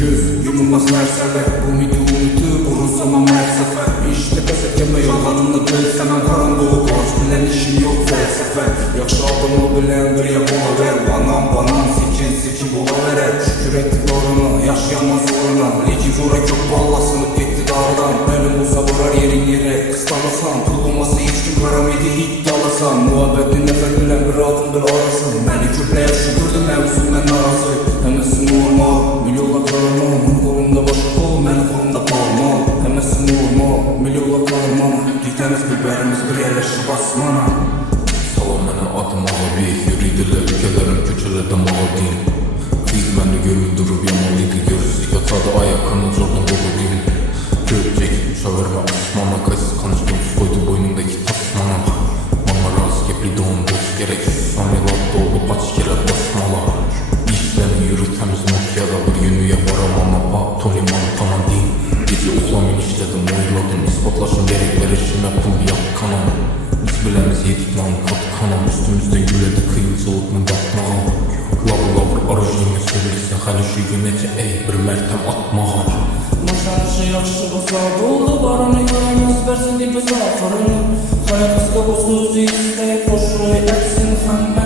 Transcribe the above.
Göz yumulmaz merseler, bu umidi vurursamam her sefer. İşte pes etmeme yalanını bilsem karanlığı koç bilen işim yok felsefe. Yaxşı adamı bilen bir yapma ver, banam sekin bulaverer. Şükür ettik doğruna, yaşayamaz uğruna, lekin zora kök ballasınıp iktidardan. Benim olsa vurar yerin yere kıstalasan, pul olmasa hiç kim karamedi iddialasan. Muhabbetin nefer bilen bir adım bir arasın. Beni köpleye şükürdüm mevzumdan narazı. Hemesi normal, milyonla karman, kolumda başa kol, benim kolumda parmağım. Hemesi normal, milyonla karman, gitemiz biberimiz bir yerleşir basmana. Salam mənə adım abi, yürüydülər ülkələrim, köçələrdə mal deyim. Biz məni görün durub yamalıydı, görürsü yatadı ayakkını Jordan bolu deyim. Görecek, şavərmə asmana, qaysız kanışdım, koydu boynundaki tasmana. Mama razı kepli doğum dost gerek, samilat doldu, kaç kere basmala. İşlerini yürü temiz Nokia'da, bir yönüye varam ama bak Tony Montana deyim. Gece uzamin işledim, oyladım, ispatlaşım gerek verişim yaptım bir yak kanam. Biz bilemiz yedik lan kat kanam, üstümüzde güledi kıyımcılık mı bakmağım. Lavur arajını sevirsen, hani şu günece ey bir mertem atmağım. Maşanışı yaxşı basa doldu barını görəməz bərsin deyib biz axırını. Hayat qısqa bozdu istəyib boşluğu etsin xəmmə.